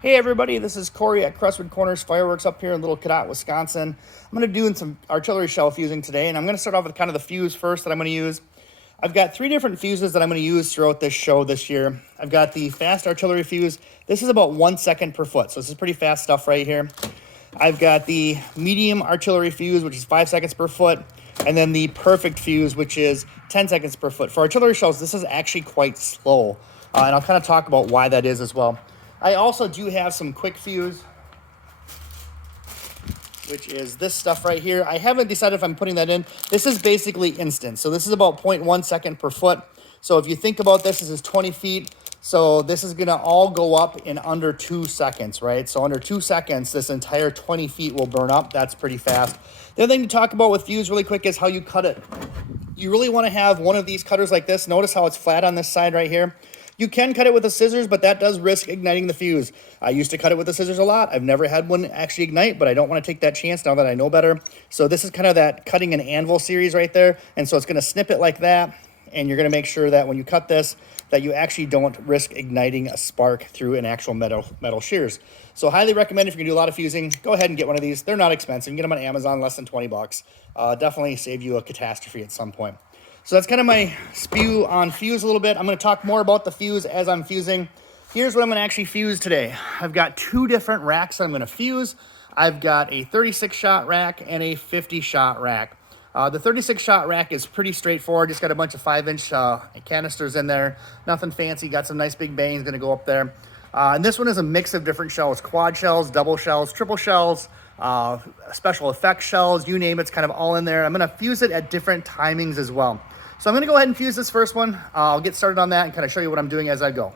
Hey everybody, this is Corey at Crestwood Corners Fireworks up here in Little Cadott, Wisconsin. I'm going to do some artillery shell fusing today, and I'm going to start off with kind of the fuse first that I'm going to use. I've got 3 different fuses that I'm going to use throughout this show this year. I've got the fast artillery fuse. This is about 1 second per foot, so this is pretty fast stuff right here. I've got the medium artillery fuse, which is 5 seconds per foot, and then the perfect fuse, which is 10 seconds per foot. For artillery shells, this is actually quite slow, and I'll kind of talk about why that is as well. I also do have some quick fuse, which is this stuff right here. I haven't decided if I'm putting that in. This is basically instant. So this is about 0.1 second per foot. So if you think about this is 20 feet. So this is gonna all go up in under 2 seconds, right? So under 2 seconds, this entire 20 feet will burn up. That's pretty fast. The other thing to talk about with fuse really quick is how you cut it. You really wanna have one of these cutters like this. Notice how it's flat on this side right here. You can cut it with the scissors, but that does risk igniting the fuse. I used to cut it with the scissors a lot. I've never had one actually ignite, but I don't want to take that chance now that I know better. So this is kind of that cutting an anvil series right there. And so it's going to snip it like that. And you're going to make sure that when you cut this, that you actually don't risk igniting a spark through an actual metal shears. So highly recommend if you're going to do a lot of fusing, go ahead and get one of these. They're not expensive. You can get them on Amazon, less than 20 bucks. Definitely save you a catastrophe at some point. So that's kind of my spew on fuse a little bit. I'm going to talk more about the fuse as I'm fusing. Here's what I'm going to actually fuse today. I've got 2 different racks that I'm going to fuse. I've got a 36-shot rack and a 50-shot rack. The 36-shot rack is pretty straightforward. Just got a bunch of 5-inch canisters in there. Nothing fancy. Got some nice big bangs going to go up there. And this one is a mix of different shells. Quad shells, double shells, triple shells, special effects shells, you name it, it's kind of all in there. I'm going to fuse it at different timings as well. So I'm going to go ahead and fuse this first one. I'll get started on that and kind of show you what I'm doing as I go.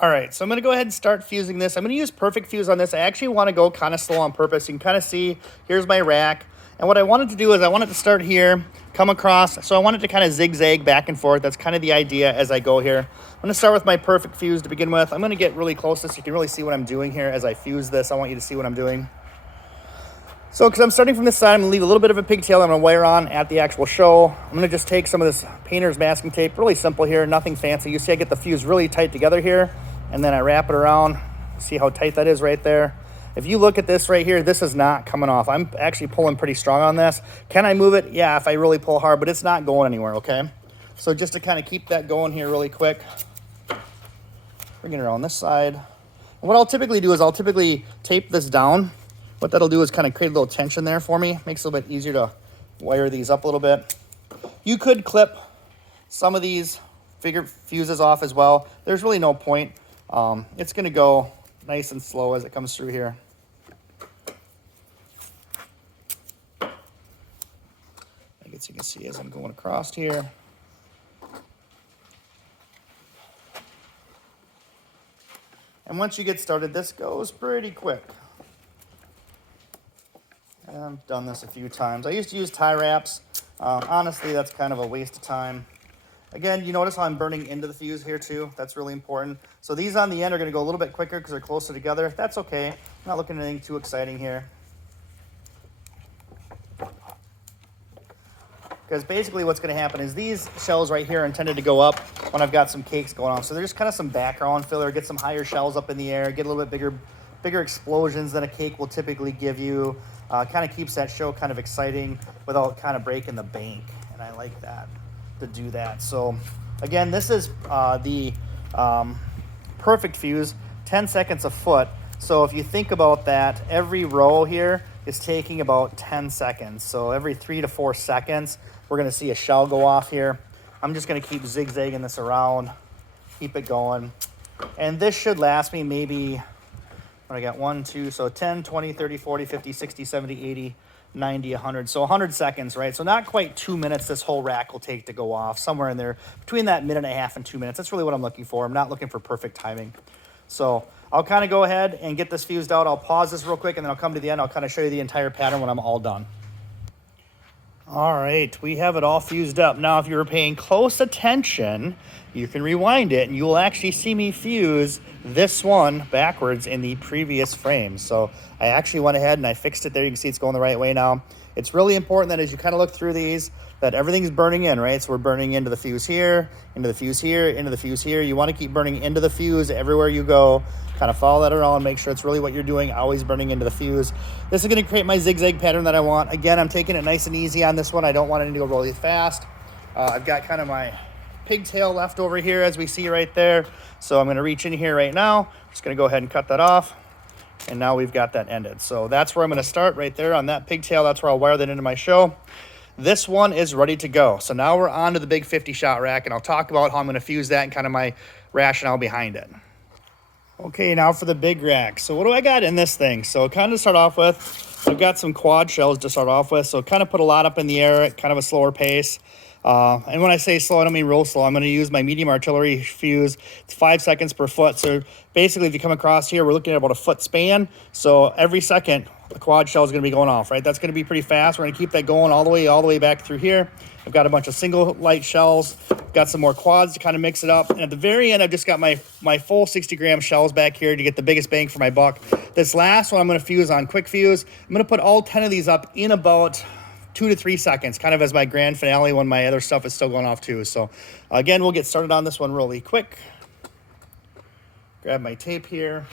All right, so I'm going to go ahead and start fusing this. I'm going to use perfect fuse on this. I actually want to go kind of slow on purpose. You can kind of see, here's my rack. And what I wanted to do is I wanted to start here, come across. So I wanted to kind of zigzag back and forth. That's kind of the idea as I go here. I'm going to start with my perfect fuse to begin with. I'm going to get really close to this so you can really see what I'm doing here as I fuse this. I want you to see what I'm doing. So, because I'm starting from this side, I'm going to leave a little bit of a pigtail I'm going to wire on at the actual show. I'm going to just take some of this painter's masking tape, really simple here, nothing fancy. You see I get the fuse really tight together here, and then I wrap it around. See how tight that is right there? If you look at this right here, this is not coming off. I'm actually pulling pretty strong on this. Can I move it? Yeah, if I really pull hard, but it's not going anywhere, okay? So just to kind of keep that going here really quick, bring it around this side. And what I'll typically do is I'll typically tape this down. What that'll do is kind of create a little tension there for me. Makes it a little bit easier to wire these up a little bit. You could clip some of these fuses off as well. There's really no point. It's going to go nice and slow as it comes through here. I guess you can see as I'm going across here. And once you get started, this goes pretty quick. I've done this a few times. I used to use tie wraps. Honestly, that's kind of a waste of time. Again, you notice how I'm burning into the fuse here too. That's really important. So these on the end are going to go a little bit quicker because they're closer together. That's okay. I'm not looking at anything too exciting here. Because basically what's going to happen is these shells right here are intended to go up when I've got some cakes going on. So they're just kind of some background filler, get some higher shells up in the air, get a little bit bigger explosions than a cake will typically give you. Kind of keeps that show kind of exciting without kind of breaking the bank. And I like that, to do that. So again, this is the perfect fuse, 10 seconds a foot. So if you think about that, every row here is taking about 10 seconds. So every 3 to 4 seconds, we're going to see a shell go off here. I'm just going to keep zigzagging this around, keep it going. And this should last me maybe, I got 1, 2, so 10, 20, 30, 40, 50, 60, 70, 80, 90, 100. So 100 seconds, right? So not quite 2 minutes this whole rack will take to go off, somewhere in there between that minute and a half and 2 minutes. That's really what I'm looking for. I'm not looking for perfect timing. So I'll kind of go ahead and get this fused out. I'll pause this real quick and then I'll come to the end. I'll kind of show you the entire pattern when I'm all done. All right, we have it all fused up. Now, if you were paying close attention, you can rewind it and you will actually see me fuse this one backwards in the previous frame. So I actually went ahead and I fixed it there. You can see it's going the right way now. It's really important that as you kind of look through these, that everything's burning in, right? So we're burning into the fuse here, into the fuse here, into the fuse here. You want to keep burning into the fuse everywhere you go. Kind of follow that around, make sure it's really what you're doing, always burning into the fuse. This is going to create my zigzag pattern that I want. Again, I'm taking it nice and easy on this one. I don't want it to go really fast. I've got kind of my pigtail left over here, as we see right there. So I'm going to reach in here right now. Just going to go ahead and cut that off. And now we've got that ended. So that's where I'm going to start right there on that pigtail. That's where I'll wire that into my show. This one is ready to go. So now we're on to the big 50-shot rack, and I'll talk about how I'm going to fuse that and kind of my rationale behind it. Okay, now for the big rack. So what do I got in this thing? So kind of to start off with, I've got some quad shells to start off with. So kind of put a lot up in the air at kind of a slower pace. And when I say slow, I don't mean real slow. I'm going to use my medium artillery fuse. It's 5 seconds per foot. So basically, if you come across here, we're looking at about a foot span. So every second, the quad shell is going to be going off, right? That's going to be pretty fast. We're going to keep that going all the way back through here. I've got a bunch of single light shells. Got some more quads to kind of mix it up. And at the very end, I've just got my full 60-gram shells back here to get the biggest bang for my buck. This last one I'm going to fuse on quick fuse. I'm going to put all 10 of these up in about 2 to 3 seconds, kind of as my grand finale when my other stuff is still going off too. So again, we'll get started on this one really quick. Grab my tape here.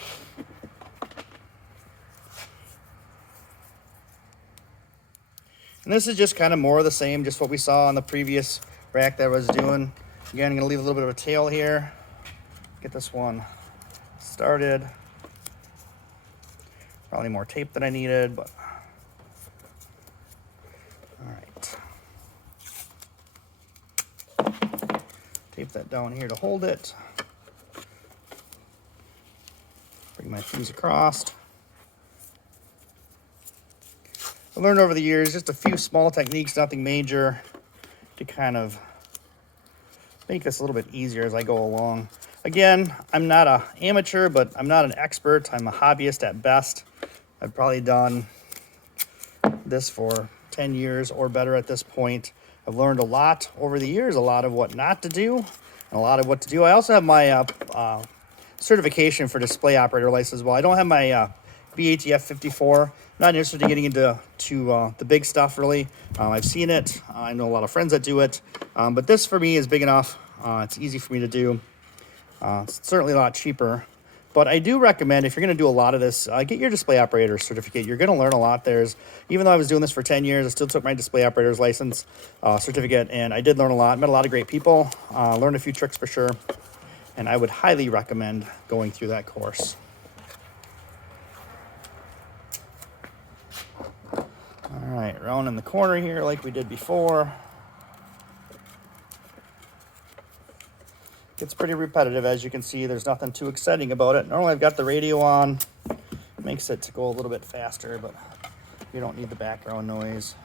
And this is just kind of more of the same, just what we saw on the previous rack that I was doing. Again, I'm going to leave a little bit of a tail here. Get this one started. Probably more tape than I needed, but all right. Tape that down here to hold it. Bring my fuse across. I learned over the years just a few small techniques, nothing major, to kind of make this a little bit easier as I go along. Again, I'm not an amateur, but I'm not an expert. I'm a hobbyist at best. I've probably done this for 10 years or better at this point. I've learned a lot over the years, a lot of what not to do, and a lot of what to do. I also have my certification for display operator license. Well, I don't have my BATF 54. I'm not interested in getting into the big stuff, really. I've seen it. I know a lot of friends that do it. But this, for me, is big enough. It's easy for me to do. It's certainly a lot cheaper. But I do recommend, if you're going to do a lot of this, get your display operator certificate. You're going to learn a lot. Even though I was doing this for 10 years, I still took my display operator's license certificate, and I did learn a lot. Met a lot of great people. Learned a few tricks for sure. And I would highly recommend going through that course. All right, round in the corner here like we did before. It's pretty repetitive, as you can see. There's nothing too exciting about it. Normally I've got the radio on. Makes it to go a little bit faster, but you don't need the background noise.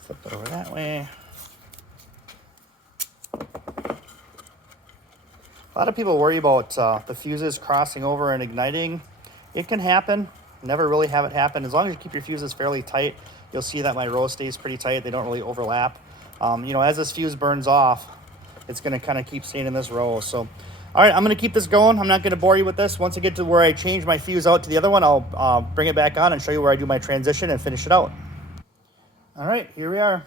Flip it over that way. A lot of people worry about the fuses crossing over and igniting. It can happen. Never really have it happen. As long as you keep your fuses fairly tight, you'll see that my row stays pretty tight. They don't really overlap. As this fuse burns off, it's going to kind of keep staying in this row. So, all right, I'm going to keep this going. I'm not going to bore you with this. Once I get to where I change my fuse out to the other one, I'll bring it back on and show you where I do my transition and finish it out. All right, here we are.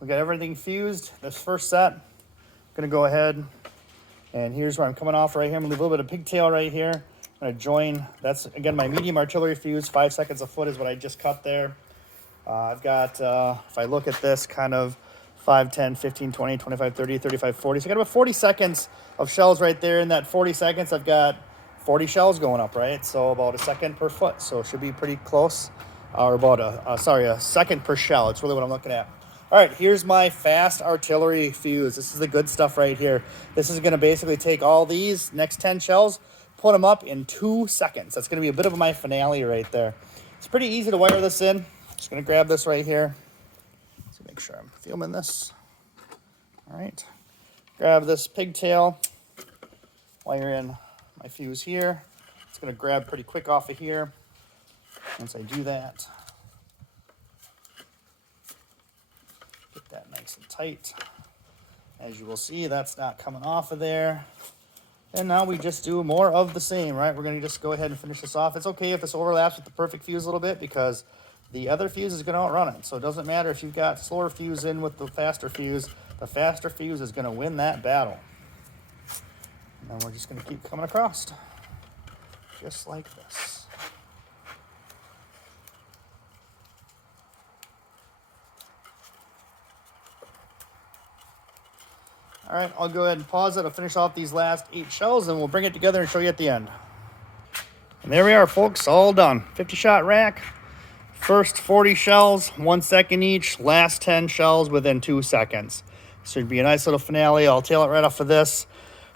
We got everything fused. This first set, I'm going to go ahead, and here's where I'm coming off right here. I'm going to leave a little bit of pigtail right here. I'm going to join. That's, again, my medium artillery fuse. 5 seconds a foot is what I just cut there. I've got, if I look at this, kind of 5, 10, 15, 20, 25, 30, 35, 40. So I got about 40 seconds of shells right there. In that 40 seconds, I've got 40 shells going up, right? So about a second per foot. So it should be pretty close. Or about a second per shell. It's really what I'm looking at. All right, here's my fast artillery fuse. This is the good stuff right here. This is going to basically take all these next 10 shells, put them up in 2 seconds. That's going to be a bit of my finale right there. It's pretty easy to wire this in. Just going to grab this right here. So make sure I'm filming this. All right. Grab this pigtail, wire in my fuse here. It's going to grab pretty quick off of here. Once I do that, get that nice nice and tight. As you will see, that's not coming off of there. And now we just do more of the same, right? We're gonna just go ahead and finish this off. It's okay if this overlaps with the perfect fuse a little bit because the other fuse is gonna outrun it. So it doesn't matter if you've got slower fuse in with the faster fuse is gonna win that battle. And then we're just gonna keep coming across, just like this. All right, I'll go ahead and pause it. I'll finish off these last 8 shells and we'll bring it together and show you at the end. And there we are, folks, all done. 50-shot rack. First 40 shells, 1 second each. Last 10 shells within 2 seconds. Should be a nice little finale. I'll tail it right off of this.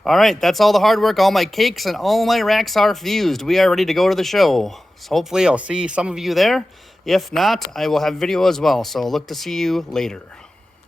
All right, that's all the hard work. All my cakes and all my racks are fused. We are ready to go to the show. So hopefully I'll see some of you there. If not, I will have video as well. So look to see you later.